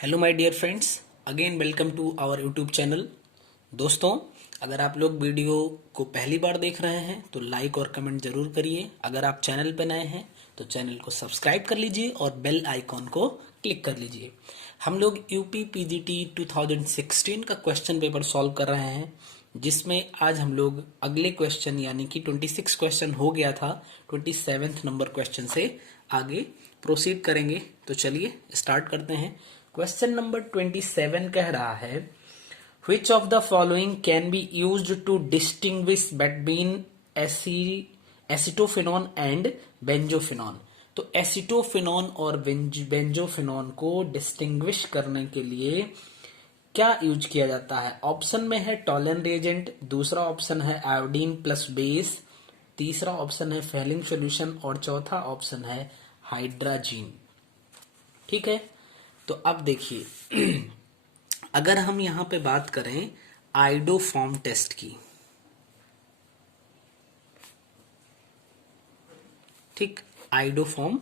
Hello my dear friends, again welcome to our YouTube channel. दोस्तों, अगर आप लोग वीडियो को पहली बार देख रहे हैं तो लाइक और कमेंट जरूर करिए। अगर आप चैनल पर नए हैं तो चैनल को सब्सक्राइब कर लीजिए और बेल आइकॉन को क्लिक कर लीजिए। हम लोग यूपी पीजीटी 2016 का क्वेश्चन पेपर सॉल्व कर रहे हैं, जिसमें आज हम लोग अगले क्वेश्चन यानी कि 26 क्वेश्चन हो गया था, 27 नंबर क्वेश्चन से आगे प्रोसीड करेंगे। तो चलिए स्टार्ट करते हैं। क्वेश्चन नंबर 27 कह रहा है, which of the following can be used to distinguish between acetophenone and benzophenone. तो एसिटोफिनॉन और बेंजोफिनॉन को डिस्टिंग्विश करने के लिए क्या यूज किया जाता है? ऑप्शन में है टॉलन रिएजेंट, दूसरा ऑप्शन है आयोडीन प्लस बेस, तीसरा ऑप्शन है फेलिंग सॉल्यूशन और चौथा ऑप्शन है हाइड्राजीन। ठीक है, तो अब देखिए अगर हम यहां पे बात करें आइडोफॉर्म टेस्ट की, ठीक, आइडोफॉर्म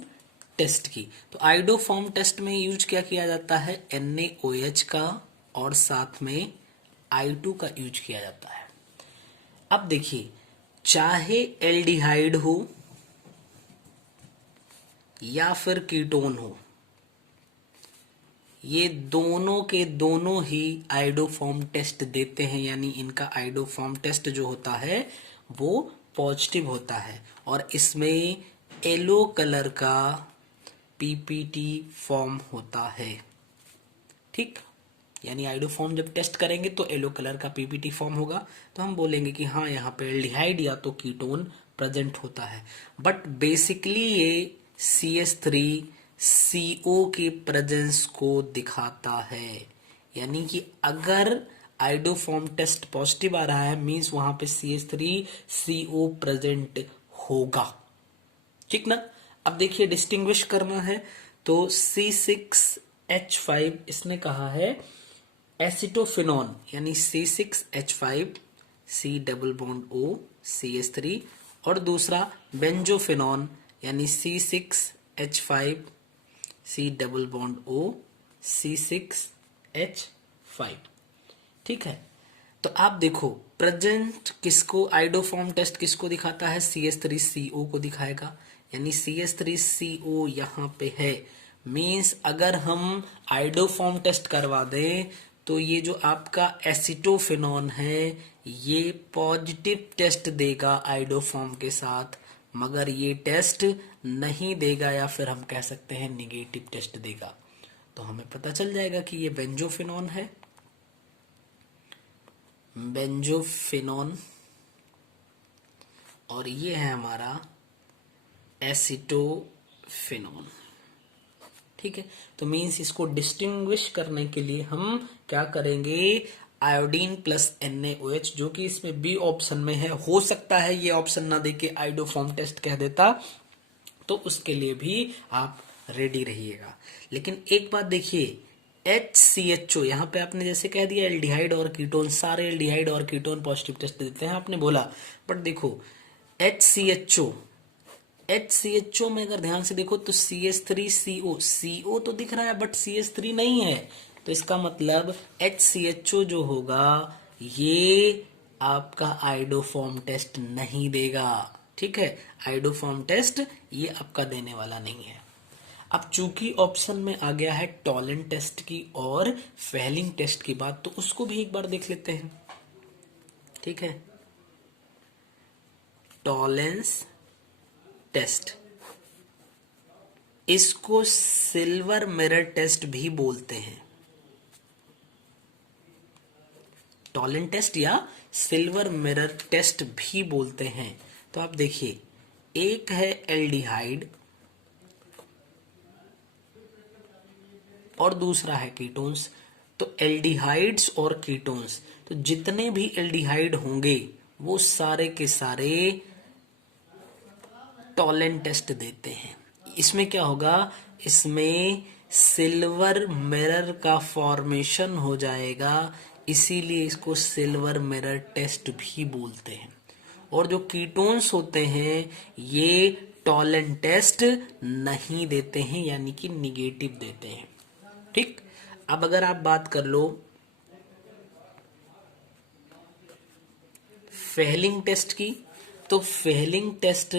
टेस्ट की, तो आइडोफॉर्म टेस्ट में यूज क्या किया जाता है? NaOH का और साथ में I2 का यूज किया जाता है। अब देखिए, चाहे एल्डिहाइड हो या फिर कीटोन हो, ये दोनों के दोनों ही आइडोफॉर्म टेस्ट देते हैं, यानी इनका आइडोफॉर्म टेस्ट जो होता है वो पॉजिटिव होता है और इसमें येलो कलर का पीपीटी फॉर्म होता है। ठीक, यानी आइडोफॉर्म जब टेस्ट करेंगे तो येलो कलर का पीपीटी फॉर्म होगा, तो हम बोलेंगे कि हाँ यहाँ पे एल्डिहाइड या तो कीटोन प्रेजेंट होता है। बट बेसिकली ये CH3CO की प्रेजेंस को दिखाता है, यानी कि अगर आइडोफॉर्म टेस्ट पॉजिटिव आ रहा है मींस वहां पे CH3CO प्रेजेंट होगा। ठीक ना। अब देखिए डिस्टिंग्विश करना है तो C6H5 इसने कहा है एसिटोफिनॉन, यानी C6H5 C double bond O CH3, और दूसरा बेंजोफिनॉन यानी C6H5 C double bond O C6H5। ठीक है, तो आप देखो प्रेजेंट किसको, आइडोफॉर्म टेस्ट किसको दिखाता है? CH3CO को दिखाएगा, यानी CH3CO यहाँ पे है। मींस अगर हम आइडोफॉर्म टेस्ट करवा दें तो ये जो आपका एसिटोफिनॉन है ये पॉजिटिव टेस्ट देगा आइडोफॉर्म के साथ, मगर ये टेस्ट नहीं देगा या फिर हम कह सकते हैं निगेटिव टेस्ट देगा। तो हमें पता चल जाएगा कि ये बेंजोफिनॉन है, बेंजोफिनॉन, और ये है हमारा एसिटोफिनॉन। ठीक है, तो मींस इसको डिस्टिंग्विश करने के लिए हम क्या करेंगे? आयोडीन प्लस NaOH, जो कि इसमें बी ऑप्शन में है, हो सकता है ये ऑप्शन ना देके आइडोफॉर्म टेस्ट कह देता, तो उसके लिए भी आप रेडी रहिएगा। लेकिन एक बात देखिए, HCHO यहाँ पे आपने जैसे कह दिया एल्डिहाइड और कीटोन, सारे एल्डिहाइड और कीटोन पॉजिटिव टेस्ट देते हैं आपने बोला, बट देखो HCHO में अगर ध्यान से देखो तो CH3CO तो दिख रहा है बट CH3 नहीं है, तो इसका मतलब HCHO जो होगा ये आपका आइडोफॉर्म टेस्ट नहीं देगा। ठीक है, आइडोफॉर्म टेस्ट ये आपका देने वाला नहीं है। अब चूंकि ऑप्शन में आ गया है टॉलन टेस्ट की और फेलिंग टेस्ट की बात, तो उसको भी एक बार देख लेते हैं। ठीक है, टॉलेंस टेस्ट, इसको सिल्वर मिरर टेस्ट भी बोलते हैं। टॉलन टेस्ट या सिल्वर मिरर टेस्ट भी बोलते हैं। तो आप देखिए, एक है एल्डिहाइड और दूसरा है कीटोन्स। तो एल्डिहाइड्स और कीटोन्स, तो जितने भी एल्डिहाइड होंगे वो सारे के सारे टॉलन टेस्ट देते हैं। इसमें क्या होगा? इसमें सिल्वर मिरर का फॉर्मेशन हो जाएगा, इसीलिए इसको सिल्वर मिरर टेस्ट भी बोलते हैं। और जो कीटोन्स होते हैं ये टॉलन टेस्ट नहीं देते हैं, यानी कि निगेटिव देते हैं। ठीक, अब अगर आप बात कर लो फेहलिंग टेस्ट की, तो फेहलिंग टेस्ट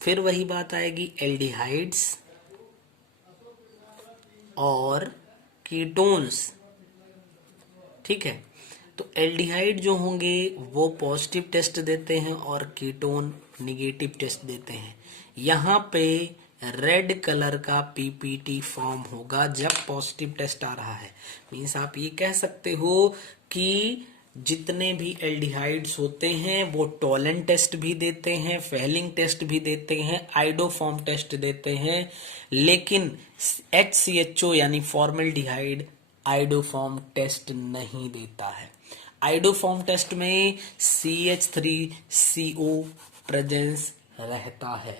फिर वही बात आएगी, एल्डिहाइड्स और कीटोन्स। ठीक है, तो एल्डिहाइड जो होंगे वो पॉजिटिव टेस्ट देते हैं और कीटोन निगेटिव टेस्ट देते हैं। यहाँ पे रेड कलर का पीपीटी फॉर्म होगा जब पॉजिटिव टेस्ट आ रहा है। मीन्स आप ये कह सकते हो कि जितने भी एल्डिहाइड्स होते हैं वो टोलेंट टेस्ट भी देते हैं, फेहलिंग टेस्ट भी देते हैं, आइडोफॉर्म टेस्ट देते हैं, लेकिन HCHO यानी फॉर्मल्डिहाइड आइडोफॉर्म टेस्ट नहीं देता है। आइडोफॉर्म टेस्ट में CH3CO प्रेजेंस रहता है।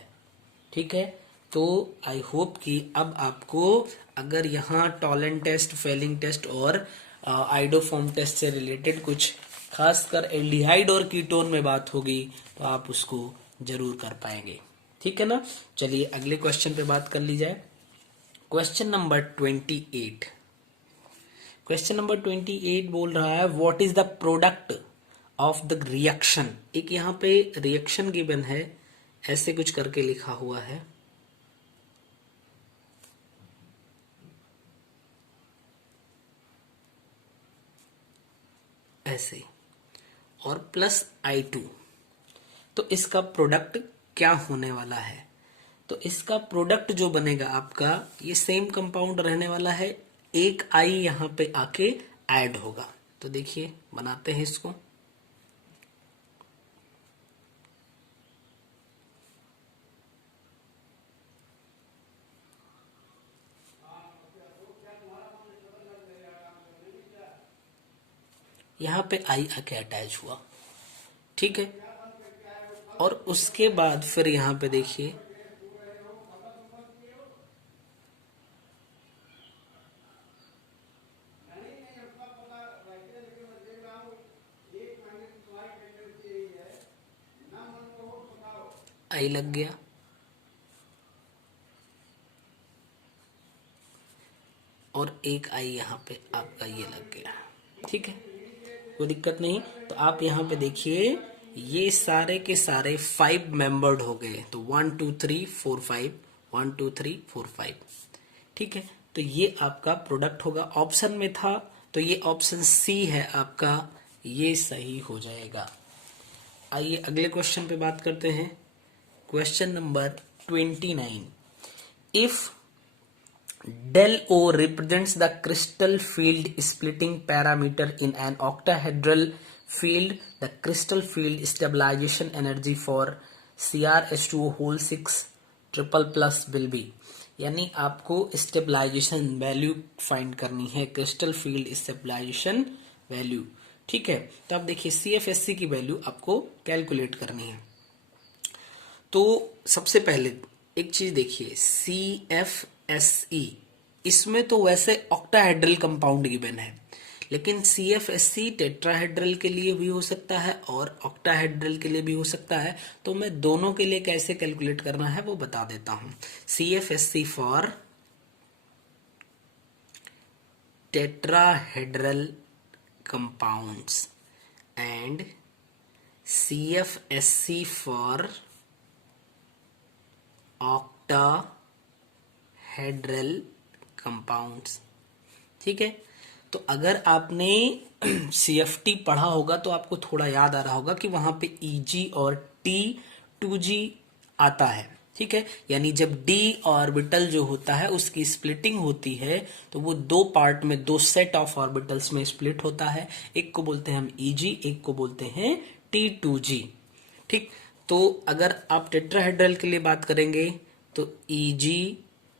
ठीक है, तो आई होप कि अब आपको अगर यहाँ टॉलेंट टेस्ट, फेलिंग टेस्ट और आइडोफॉर्म टेस्ट से रिलेटेड कुछ खासकर एल्डिहाइड और कीटोन में बात होगी तो आप उसको जरूर कर पाएंगे। ठीक है ना। चलिए अगले क्वेश्चन पे बात कर ली जाए। Question number 28। क्वेश्चन नंबर 28 बोल रहा है what is the product of the reaction. एक यहाँ पे रिएक्शन गिवन है, ऐसे कुछ करके लिखा हुआ है, ऐसे, और प्लस I2। तो इसका प्रोडक्ट क्या होने वाला है? तो इसका प्रोडक्ट जो बनेगा आपका, ये सेम कंपाउंड रहने वाला है, एक I यहाँ पे आके ऐड होगा। तो देखिए बनाते हैं इसको। यहाँ पे I आके अटैच हुआ। ठीक है, और उसके बाद फिर यहाँ पे देखिए I लग गया, और एक I यहाँ पे आपका ये लग गया। ठीक है, कोई दिक्कत नहीं। तो आप यहाँ पे देखिए ये सारे के सारे 5 मेंबर्ड हो गए। तो 1 2 3 4 5, 1 2 3 4 5। ठीक है, तो ये आपका प्रोडक्ट होगा। ऑप्शन में था तो ये ऑप्शन सी है आपका, ये सही हो जाएगा। आइए अगले क्वेश्चन पे बात करते हैं। Question number 29। If del O represents the crystal field splitting parameter in an octahedral field, the crystal field stabilization energy for CrH2O whole 6 triple plus will be। यानी आपको स्टेबलाइजेशन वैल्यू फाइंड करनी है, crystal field stabilization value. ठीक है, तो आप देखिए CFSC की वैल्यू आपको कैलकुलेट करनी है। तो सबसे पहले एक चीज देखिए, CFSE इसमें तो वैसे ऑक्टाहेड्रल कंपाउंड गिवन है, लेकिन CFSC टेट्राहेड्रल के लिए भी हो सकता है और ऑक्टाहेड्रल के लिए भी हो सकता है। तो मैं दोनों के लिए कैसे कैलकुलेट करना है वो बता देता हूं। CFSC for tetrahedral compounds and CFSC for octahedral compounds. ठीक है, तो अगर आपने CFT पढ़ा होगा तो आपको थोड़ा याद आ रहा होगा कि वहां पे EG और T2G आता है। ठीक है, यानी जब D ऑर्बिटल जो होता है उसकी स्प्लिटिंग होती है तो वो दो पार्ट में, दो सेट ऑफ ऑर्बिटल्स में स्प्लिट होता है। एक को बोलते हैं हम EG, एक को बोलते हैं T2G। ठीक, तो अगर आप टेट्राहेड्रल के लिए बात करेंगे तो EG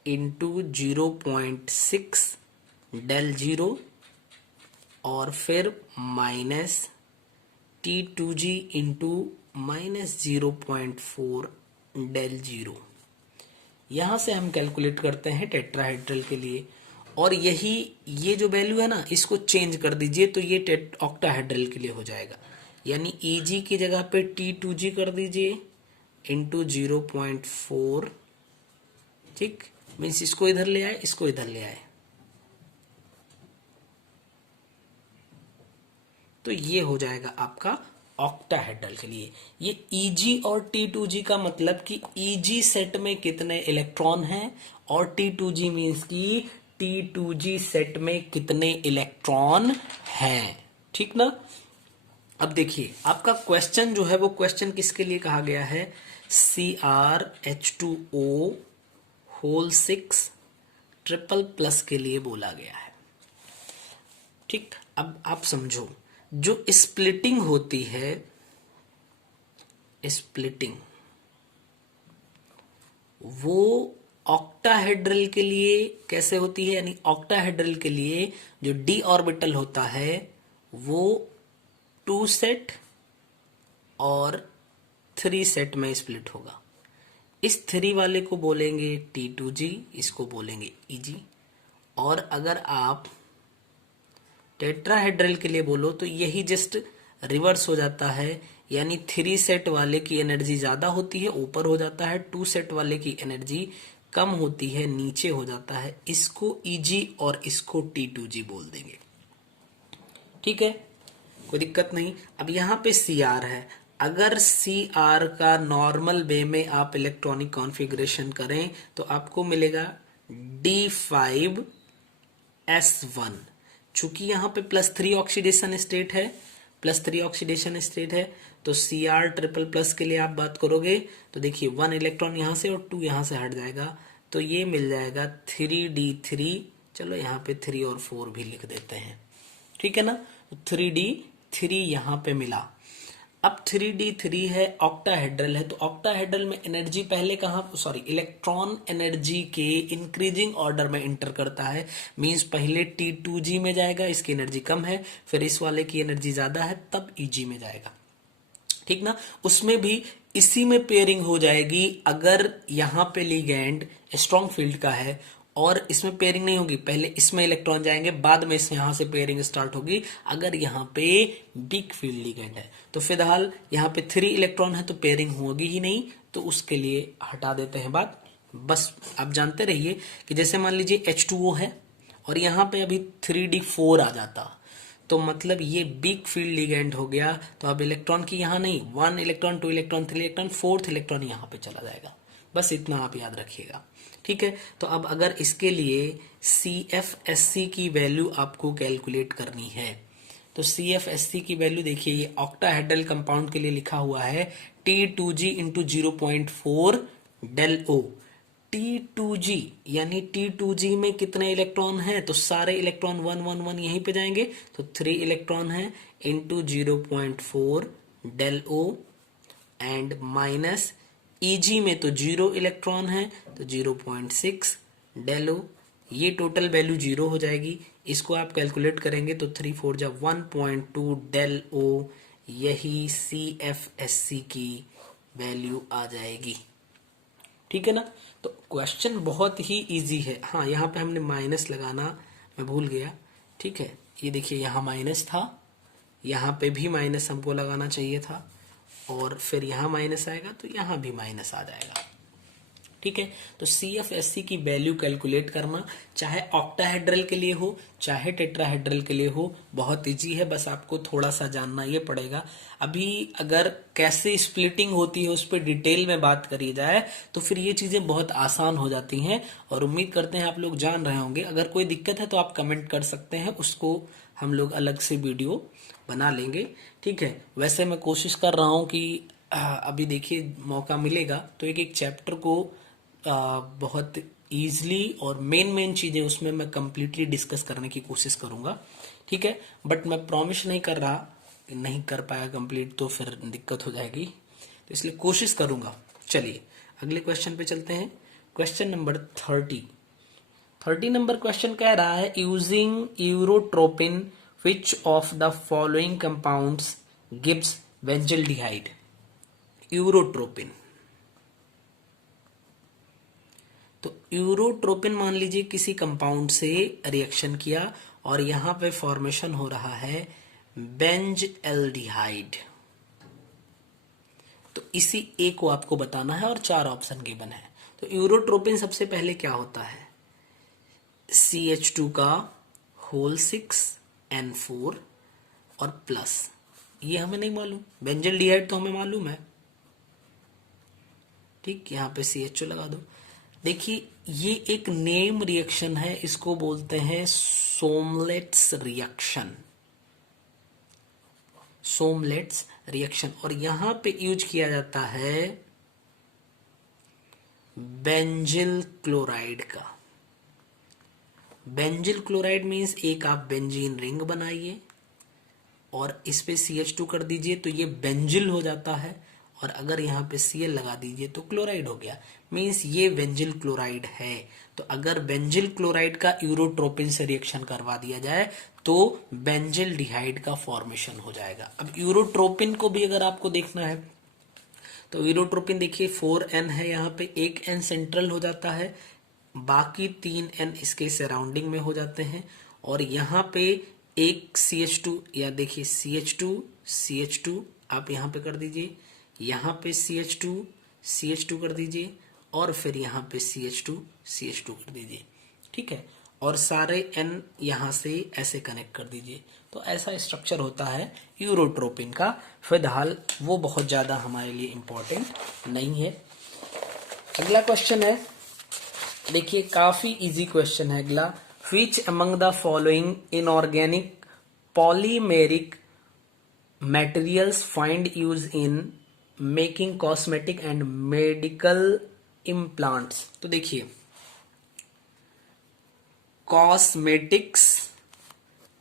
इंटू 0.6 डेल 0 और फिर minus T2G into minus 0.4 del 0। यहां से हम कैलकुलेट करते हैं टेट्राहेड्रल के लिए। और यही ये जो वैल्यू है ना, इसको चेंज कर दीजिए तो ये ऑक्टाहेड्रल के लिए हो जाएगा। यानी EG की जगह पे T2G कर दीजिए इंटू 0.4। ठीक, मीन्स इसको इधर ले आए, इसको इधर ले आए। तो ये हो जाएगा आपका ऑक्टाहेड्रल के लिए। ये Eg और T2g का मतलब कि Eg सेट में कितने इलेक्ट्रॉन हैं और T2g मीन्स कि T2g सेट में कितने इलेक्ट्रॉन हैं, ठीक ना। अब देखिए आपका क्वेश्चन जो है वो क्वेश्चन किसके लिए कहा गया है, CrH2O होल 6 ट्रिपल प्लस के लिए बोला गया है, ठीक। अब आप समझो, जो स्प्लिटिंग होती है, स्प्लिटिंग वो ऑक्टाहेड्रल के लिए कैसे होती है, यानी ऑक्टाहेड्रल के लिए जो d ऑर्बिटल होता है वो 2 सेट और 3 सेट में स्प्लिट होगा। इस 3 वाले को बोलेंगे T2g, इसको बोलेंगे Eg। और अगर आप टेट्राहेड्रल के लिए बोलो तो यही जस्ट रिवर्स हो जाता है, यानी 3 सेट वाले की एनर्जी ज्यादा होती है, ऊपर हो जाता है, 2 सेट वाले की एनर्जी कम होती है, नीचे हो जाता है। इसको Eg और इसको T2g बोल देंगे, ठीक है, कोई दिक्कत नहीं। अब यहाँ पे Cr है, अगर Cr का नॉर्मल वे में आप इलेक्ट्रॉनिक कॉन्फ़िगरेशन करें तो आपको मिलेगा D5S1। चूंकि यहाँ पे +3 ऑक्सीडेशन स्टेट है, +3 ऑक्सीडेशन स्टेट है, तो Cr ट्रिपल प्लस के लिए आप बात करोगे तो देखिए 1 इलेक्ट्रॉन यहाँ से और 2 यहाँ से हट जाएगा, तो ये मिल जाएगा 3D3। चलो यहाँ पे 3 और 4 भी लिख देते हैं, ठीक है ना। 3D3 यहाँ पे मिला। अब 3D3 है, ऑक्टाहेड्रल है, तो ऑक्टाहेड्रल में एनर्जी पहले कहाँ, सॉरी, इलेक्ट्रॉन एनर्जी के इंक्रीजिंग ऑर्डर में इंटर करता है। मींस पहले T2g में जाएगा, इसकी एनर्जी कम है, फिर इस वाले की एनर्जी ज्यादा है, तब Eg में जाएगा, ठीक ना। उसमें भी इसी में पेयरिंग हो जाएगी अगर यहाँ पे लिगैंड स्ट्रॉन्ग फील्ड का है, और इसमें पेयरिंग नहीं होगी, पहले इसमें इलेक्ट्रॉन जाएंगे, बाद में इस यहाँ से पेयरिंग स्टार्ट होगी अगर यहाँ पे वीक फील्ड लिगैंड है। तो फिलहाल यहाँ पे 3 इलेक्ट्रॉन है तो पेयरिंग होगी ही नहीं, तो उसके लिए हटा देते हैं बात। बस आप जानते रहिए कि जैसे मान लीजिए H2O है और यहाँ पे अभी 3D4 आ जाता, तो मतलब ये वीक फील्ड लिगैंड हो गया, तो अब इलेक्ट्रॉन की यहाँ नहीं, 1 electron, 2 electron, 3 electron, 4th electron यहाँ पे चला जाएगा। बस इतना आप याद रखिएगा, ठीक है। तो अब अगर इसके लिए CFSC की वैल्यू आपको कैलकुलेट करनी है, तो CFSC की वैल्यू देखिए, ये ऑक्टाहेड्रल कंपाउंड के लिए लिखा हुआ है T2g into 0.4 del O। T2g यानी T2g में कितने इलेक्ट्रॉन हैं, तो सारे इलेक्ट्रॉन 1 1 1 यहीं पे जाएंगे, तो 3 इलेक्ट्रॉन हैं into 0.4 del O and minus Eg में तो 0 इलेक्ट्रॉन है तो 0.6 del O। ये टोटल वैल्यू 0 हो जाएगी, इसको आप कैलकुलेट करेंगे तो 3 4 जा 1.2 del O, यही CFSC की वैल्यू आ जाएगी, ठीक है ना। तो क्वेश्चन बहुत ही इजी है। हाँ, यहाँ पे हमने माइनस लगाना मैं भूल गया, ठीक है, ये देखिए यहाँ माइनस था, यहाँ पे भी माइनस हमको लगाना चाहिए था, और फिर यहाँ माइनस आएगा तो यहाँ भी माइनस आ जाएगा, ठीक है। तो CFSC की वैल्यू कैलकुलेट करना, चाहे ऑक्टाहेड्रल के लिए हो चाहे टेट्राहेड्रल के लिए हो, बहुत इजी है, बस आपको थोड़ा सा जानना ये पड़ेगा। अभी अगर कैसे स्प्लिटिंग होती है उस पर डिटेल में बात करी जाए तो फिर ये चीजें बहुत आसान हो जाती हैं, और उम्मीद करते हैं आप लोग जान रहे होंगे। अगर कोई दिक्कत है तो आप कमेंट कर सकते हैं, उसको हम लोग अलग से वीडियो बना लेंगे, ठीक है। वैसे मैं कोशिश कर रहा हूँ कि अभी देखिए मौका मिलेगा तो एक एक चैप्टर को बहुत ईजली और मेन चीजें उसमें मैं कंप्लीटली डिस्कस करने की कोशिश करूंगा, ठीक है। बट मैं प्रॉमिस नहीं कर रहा, नहीं कर पाया कंप्लीट तो फिर दिक्कत हो जाएगी, तो इसलिए कोशिश करूंगा। चलिए अगले क्वेश्चन पे चलते हैं। क्वेश्चन नंबर 30 नंबर क्वेश्चन कह रहा है, using urotropine which of the following compounds gives benzaldehyde. Urotropine, तो यूरोट्रोपिन मान लीजिए किसी कंपाउंड से रिएक्शन किया और यहां पे फॉर्मेशन हो रहा है बेंजल्डिहाइड, तो इसी ए को आपको बताना है और 4 ऑप्शन गिवन है। तो यूरोट्रोपिन सबसे पहले क्या होता है, CH2 का होल 6 N4, और प्लस, ये हमें नहीं मालूम, बेंजिल डिहाइड तो हमें मालूम है। ठीक, यहाँ पे CHO लगा दो। देखिए ये एक नेम रिएक्शन है, इसको बोलते हैं सोमलेट्स रिएक्शन, सोमलेट्स रिएक्शन। और यहां पे यूज किया जाता है बेंजिल क्लोराइड का। बेंजिल क्लोराइड मीन्स एक आप बेंजीन रिंग बनाइए और इस पे CH2 कर दीजिए तो ये बेंजिल हो जाता है, और अगर यहाँ पे Cl लगा दीजिए तो क्लोराइड हो गया, मीन्स ये बेंजिल क्लोराइड है। तो अगर बेंजिल क्लोराइड का यूरोट्रोपिन से रिएक्शन करवा दिया जाए तो बेंजिल डिहाइड का फॉर्मेशन हो जाएगा। अब यूरोट्रोपिन को भी अगर आपको देखना है तो यूरोट्रोपिन देखिए 4N है, यहाँ पे एक N सेंट्रल हो जाता है, बाकी 3N इसके सराउंडिंग में हो जाते हैं, और यहाँ पे एक CH2, या देखिए CH2 आप यहाँ पे कर दीजिए, यहाँ पे CH2 कर दीजिए, और फिर यहाँ पे CH2 कर दीजिए। ठीक है, और सारे N यहाँ से ऐसे कनेक्ट कर दीजिए। तो ऐसा स्ट्रक्चर होता है यूरोट्रोपिन का। फिलहाल वो बहुत ज़्यादा हमारे लिए इम्पोर्टेंट नहीं है। अगला क्वेश्चन है, देखिए काफ़ी इजी क्वेश्चन है अगला। Which among the following inorganic polymeric materials find use in making cosmetic and medical implants। तो देखिए कॉस्मेटिक्स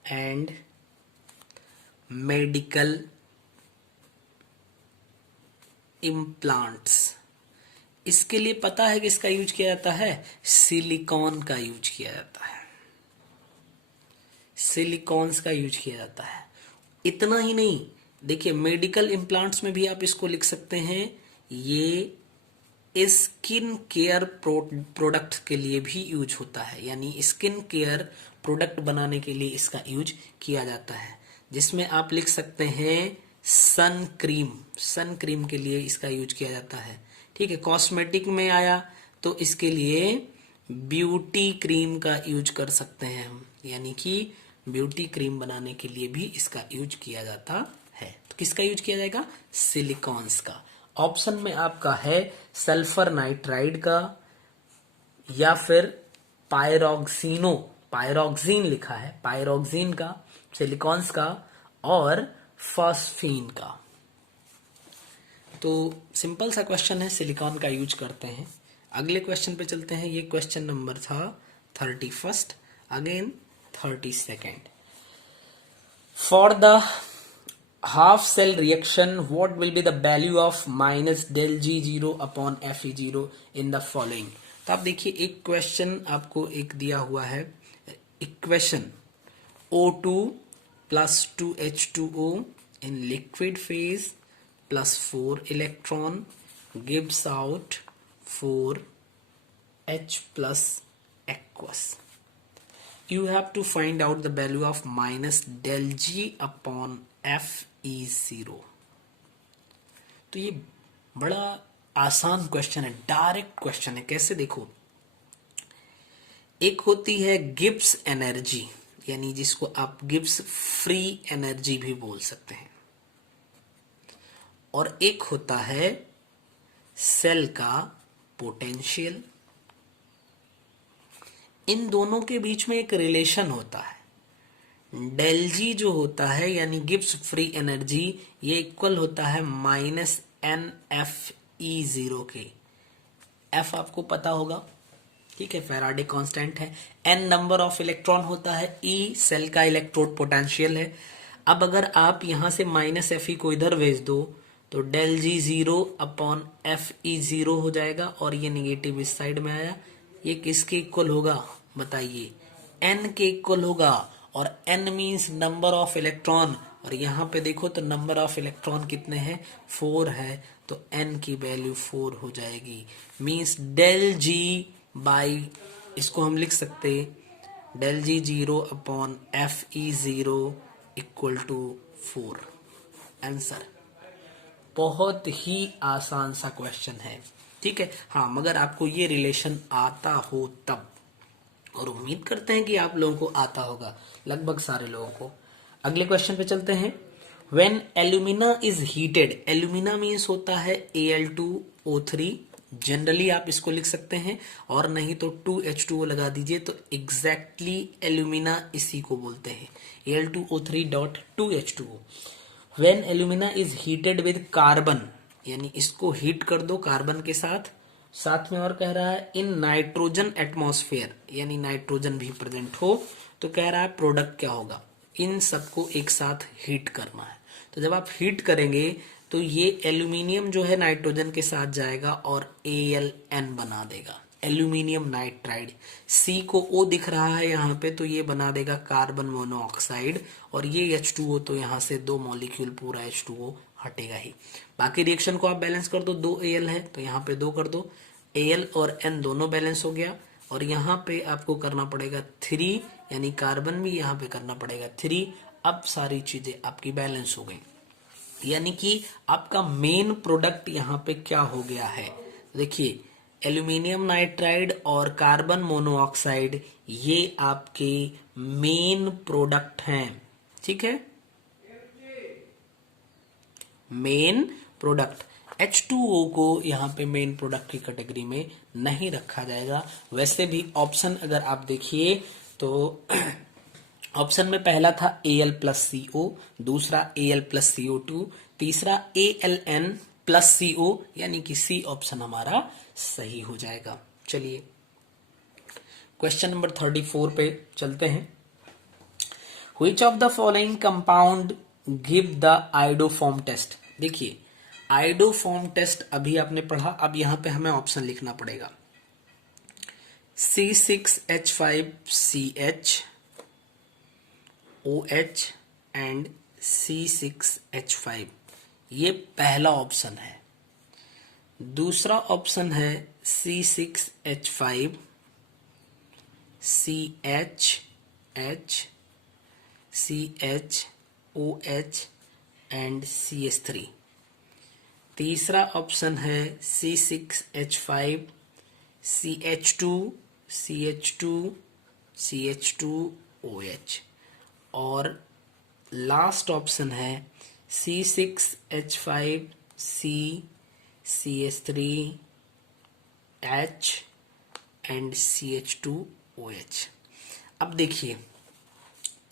एंड मेडिकल इम्प्लांट्स, इसके लिए पता है कि इसका यूज किया जाता है, सिलिकॉन का यूज किया जाता है, सिलिकॉन्स का यूज किया जाता है। इतना ही नहीं, देखिए मेडिकल इम्प्लांट्स में भी आप इसको लिख सकते हैं, ये स्किन केयर प्रोडक्ट के लिए भी यूज होता है, यानी स्किन केयर प्रोडक्ट बनाने के लिए इसका यूज किया जाता है, जिसमें आप लिख सकते हैं सन क्रीम के लिए इसका यूज किया जाता है। ठीक है, कॉस्मेटिक में आया तो इसके लिए ब्यूटी क्रीम का यूज कर सकते हैं हम, यानी कि ब्यूटी क्रीम बनाने के लिए भी इसका यूज किया जाता है। तो किसका यूज किया जाएगा, सिलिकॉन्स का। ऑप्शन में आपका है सल्फर नाइट्राइड का, या फिर पायरोक्सिन लिखा है, पायरोक्सिन का, सिलिकॉन्स का, और फॉस्फीन का। तो सिंपल सा क्वेश्चन है, सिलिकॉन का यूज करते हैं। अगले क्वेश्चन पे चलते हैं। ये क्वेश्चन नंबर था 31, again 32nd। For the half cell reaction what will be the value of minus del G0 upon Fe0 in the following. तो आप देखिए एक क्वेश्चन आपको एक दिया हुआ है, equation O2 plus 2H2O in liquid phase plus 4 electron gives out 4H plus aqueous. You have to find out the value of minus del G upon Fe0। तो ये बड़ा आसान क्वेश्चन है, डायरेक्ट क्वेश्चन है। कैसे देखो, एक होती है गिब्स एनर्जी, यानी जिसको आप गिब्स फ्री एनर्जी भी बोल सकते हैं, और एक होता है सेल का पोटेंशियल। इन दोनों के बीच में एक रिलेशन होता है, डेल जी जो होता है यानी गिब्स फ्री एनर्जी, ये इक्वल होता है माइनस NFE0 के। F आपको पता होगा, ठीक है, फैराडे कांस्टेंट है। N नंबर ऑफ इलेक्ट्रॉन होता है, E सेल का इलेक्ट्रोड पोटेंशियल है। अब अगर आप यहां से माइनस Fe को इधर भेज दो तो डेल G0 अपॉन Fe0 हो जाएगा, और ये निगेटिव इस साइड में आया। ये किसके इक्वल होगा बताइए, N के इक्वल होगा, और N means number of electron, और यहाँ पे देखो तो नंबर ऑफ इलेक्ट्रॉन कितने हैं, 4 है, तो N की वैल्यू 4 हो जाएगी। मीन्स डेल G बाई, इसको हम लिख सकते del G0 upon Fe0 equal to 4। Answer बहुत ही आसान सा क्वेश्चन है, ठीक है। हाँ, मगर आपको ये रिलेशन आता हो तब, और उम्मीद करते हैं कि आप लोगों को आता होगा, लगभग सारे लोगों को। अगले क्वेश्चन पे चलते हैं। When alumina is heated, alumina means होता है Al2O3, जनरली आप इसको लिख सकते हैं, और नहीं तो 2H2O लगा दीजिए, तो एग्जैक्टली एल्यूमिना इसी को बोलते हैं, Al2O3.2H2O। When alumina is heated with carbon, यानी इसको हीट कर दो कार्बन के साथ, साथ में और कह रहा है इन नाइट्रोजन एटमॉस्फेयर, यानी नाइट्रोजन भी प्रेजेंट हो, तो कह रहा है प्रोडक्ट क्या होगा, इन सबको एक साथ हीट करना है। तो जब आप हीट करेंगे तो ये एल्यूमिनियम जो है नाइट्रोजन के साथ जाएगा और AlN बना देगा, एल्यूमिनियम नाइट्राइड। C को O दिख रहा है यहाँ पे, तो ये बना देगा कार्बन मोनोऑक्साइड, और ये H2O, तो यहाँ से 2 मॉलिक्यूल पूरा H2O हटेगा ही। बाकी रिएक्शन को आप बैलेंस कर दो, 2 Al है तो यहाँ पे 2 कर दो, Al और N दोनों बैलेंस हो गया, और यहाँ पे आपको करना पड़ेगा 3, यानी कार्बन भी यहाँ पे करना पड़ेगा 3। अब सारी चीजें आपकी बैलेंस हो गई, यानी कि आपका मेन प्रोडक्ट यहाँ पे क्या हो गया है, देखिए एल्यूमिनियम नाइट्राइड और कार्बन मोनोऑक्साइड, ये आपके मेन प्रोडक्ट हैं, ठीक है, मेन प्रोडक्ट। H2O को यहाँ पे मेन प्रोडक्ट की कैटेगरी में नहीं रखा जाएगा। वैसे भी ऑप्शन अगर आप देखिए तो ऑप्शन में पहला था Al प्लस CO, दूसरा Al प्लस CO2, तीसरा AlN प्लस CO, यानी कि C ऑप्शन हमारा सही हो जाएगा। चलिए क्वेश्चन नंबर 34 पे चलते हैं। Which of the following compound give the iodoform test? देखिए आइडोफॉर्म टेस्ट अभी आपने पढ़ा, अब यहां पे हमें ऑप्शन लिखना पड़ेगा। C6H5CH OH एंड C6H5, ये पहला ऑप्शन है। दूसरा ऑप्शन है C6H5 CHH CHOH and CH3। तीसरा ऑप्शन है C6H5 CH2 CH2 CH2OH, और लास्ट ऑप्शन है C6H5 CH3H एंड CH2OH। अब देखिए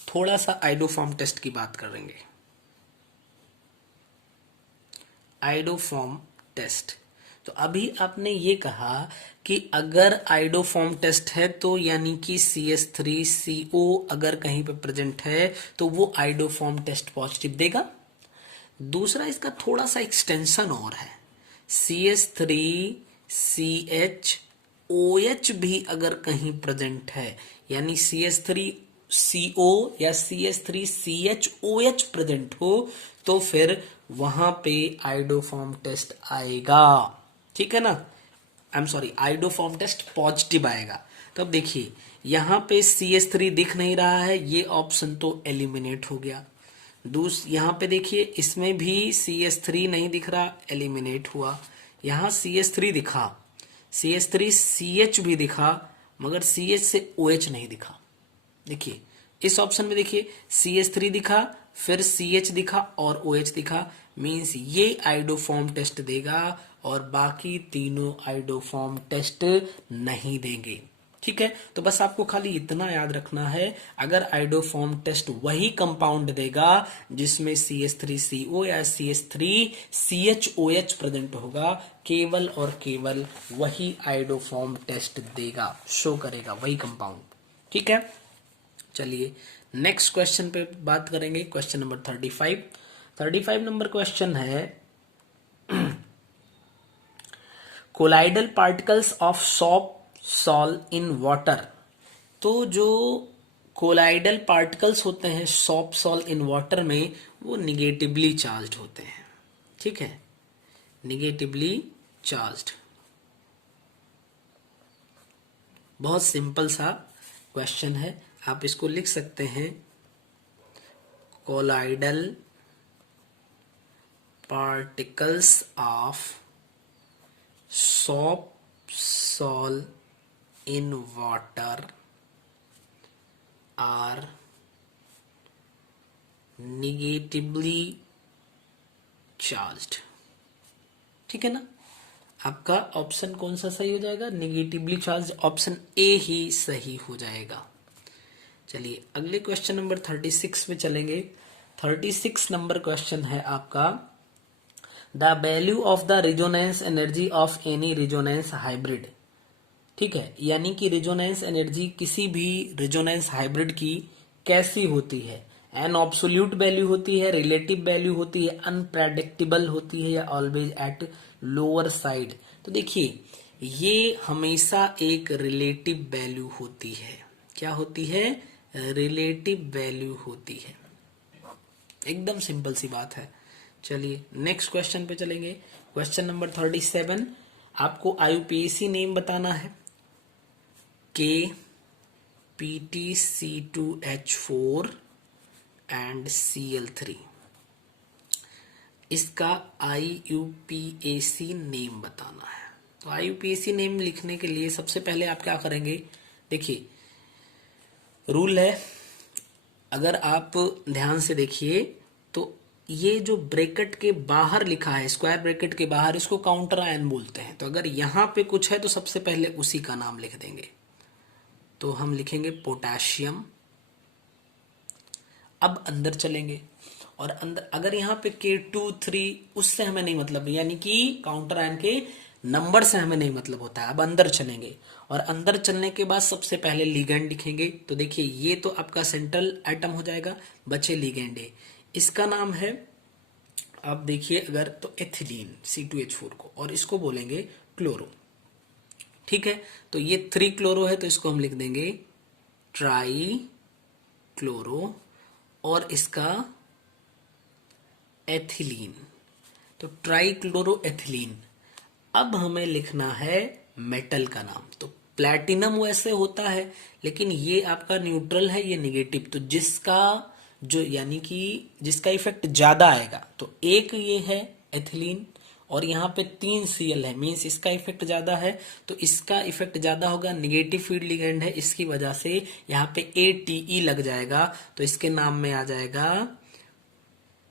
थोड़ा सा आइडोफॉर्म टेस्ट की बात करेंगे। आइडोफॉर्म टेस्ट, तो अभी आपने ये कहा कि अगर आइडोफॉर्म टेस्ट है तो यानी कि CH3CO अगर कहीं पे प्रेजेंट है तो वो आइडोफॉर्म टेस्ट पॉजिटिव देगा। दूसरा इसका थोड़ा सा एक्सटेंशन और है, CH3CHOH भी अगर कहीं प्रेजेंट है, यानी CH3CO या CH3CHOH प्रेजेंट हो, तो फिर वहां पे आइडोफॉर्म टेस्ट आएगा, ठीक है ना, I am sorry, iodoform test positive आएगा। तो अब देखिए यहां पे CH3 दिख नहीं रहा है, ये ऑप्शन तो एलिमिनेट हो गया। यहां पे देखिए इसमें भी CH3 नहीं दिख रहा, एलिमिनेट हुआ। यहां CH3 दिखा, CH3CH भी दिखा, मगर CH से OH नहीं दिखा। देखिए इस ऑप्शन में देखिए CH3 दिखा, फिर CH दिखा और OH दिखा, मींस ये आइडोफॉर्म टेस्ट देगा और बाकी तीनों आइडोफॉर्म टेस्ट नहीं देंगे, ठीक है। तो बस आपको खाली इतना याद रखना है, अगर आइडोफॉर्म टेस्ट वही कंपाउंड देगा जिसमें CH3CO या CH3CHOH प्रेजेंट होगा, केवल और केवल वही आइडोफॉर्म टेस्ट देगा, शो करेगा वही कंपाउंड, ठीक है। चलिए नेक्स्ट क्वेश्चन पे बात करेंगे, क्वेश्चन नंबर 35 नंबर क्वेश्चन है, colloidal particles of soap sol in water. तो जो कोलाइडल पार्टिकल्स होते हैं सॉप सॉल इन वाटर में, वो निगेटिवली चार्ज्ड होते हैं, ठीक है, निगेटिवली चार्ज्ड। बहुत सिंपल सा क्वेश्चन है, आप इसको लिख सकते हैं, colloidal particles of soap sol in water are negatively charged. ठीक है ना, आपका ऑप्शन कौन सा सही हो जाएगा? निगेटिवली चार्ज, ऑप्शन ए ही सही हो जाएगा। चलिए अगले क्वेश्चन नंबर 36 पे चलेंगे। 36 नंबर क्वेश्चन है आपका, the value of the resonance energy of any resonance hybrid. ठीक है, यानी कि रिजोनेंस एनर्जी किसी भी रिजोनेंस हाइब्रिड की कैसी होती है? एन ऑब्सोल्यूट वैल्यू होती है, रिलेटिव वैल्यू होती है, अनप्रेडिक्टेबल होती है, या ऑलवेज एट लोअर साइड। तो देखिए ये हमेशा एक रिलेटिव वैल्यू होती है। क्या होती है? रिलेटिव वैल्यू होती है। एकदम सिंपल सी बात है। चलिए नेक्स्ट क्वेश्चन पे चलेंगे। क्वेश्चन नंबर 37, आपको आईयूपीएसी नेम बताना है। KPtC2H4 एंड Cl3, इसका आईयूपीएसी नेम बताना है। तो आईयूपीएसी नेम लिखने के लिए सबसे पहले आप क्या करेंगे? देखिए रूल है, अगर आप ध्यान से देखिए तो ये जो ब्रैकेट के बाहर लिखा है, स्क्वायर ब्रैकेट के बाहर, इसको काउंटर आयन बोलते हैं। तो अगर यहां पे कुछ है तो सबसे पहले उसी का नाम लिख देंगे। तो हम लिखेंगे पोटेशियम। अब अंदर चलेंगे और अंदर अगर यहाँ पे K2 3, उससे हमें नहीं मतलब, यानी कि काउंटर आयन के नंबर से हमें नहीं मतलब होता है। अब अंदर चलेंगे और अंदर चलने के बाद सबसे पहले लिगेंड लिखेंगे। तो देखिए ये तो आपका सेंट्रल एटम हो जाएगा, बचे लिगेंड ए, इसका नाम है, आप देखिए अगर तो एथिलीन C2H4 को, और इसको बोलेंगे क्लोरो। ठीक है, तो ये 3 क्लोरो है तो इसको हम लिख देंगे ट्राई क्लोरो, और इसका एथिलीन, तो ट्राई क्लोरो एथिलीन। अब हमें लिखना है मेटल का नाम। तो प्लैटिनम वैसे होता है लेकिन ये आपका न्यूट्रल है, ये निगेटिव, तो जिसका जो यानी कि जिसका इफेक्ट ज्यादा आएगा, तो एक ये है एथिलीन और यहाँ पे 3 Cl है, मीन्स इसका इफेक्ट ज्यादा है, तो इसका इफेक्ट ज्यादा होगा, निगेटिव फील्ड लिगेंड है, इसकी वजह से यहाँ पे ATE लग जाएगा, तो इसके नाम में आ जाएगा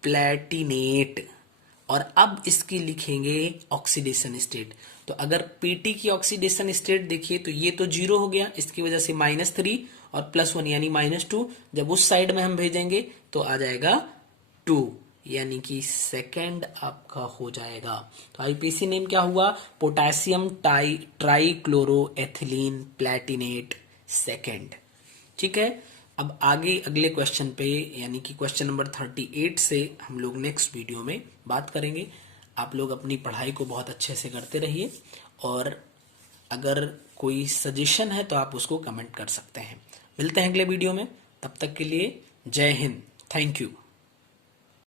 प्लैटिनेट। और अब इसकी लिखेंगे ऑक्सीडेशन स्टेट। तो अगर पीटी की ऑक्सीडेशन स्टेट देखिए तो ये तो 0 हो गया, इसकी वजह से -3 और +1 यानी -2। जब उस साइड में हम भेजेंगे तो आ जाएगा 2, यानी कि सेकंड आपका हो जाएगा। तो आईपीसी नेम क्या हुआ? Potassium trichloro ethylene platinate second. ठीक है, अब आगे अगले क्वेश्चन पे, यानी कि क्वेश्चन नंबर 38 से हम लोग नेक्स्ट वीडियो में बात करेंगे। आप लोग अपनी पढ़ाई को बहुत अच्छे से करते रहिए, और अगर कोई सजेशन है तो आप उसको कमेंट कर सकते हैं। मिलते हैं अगले वीडियो में, तब तक के लिए जय हिंद, थैंक यू।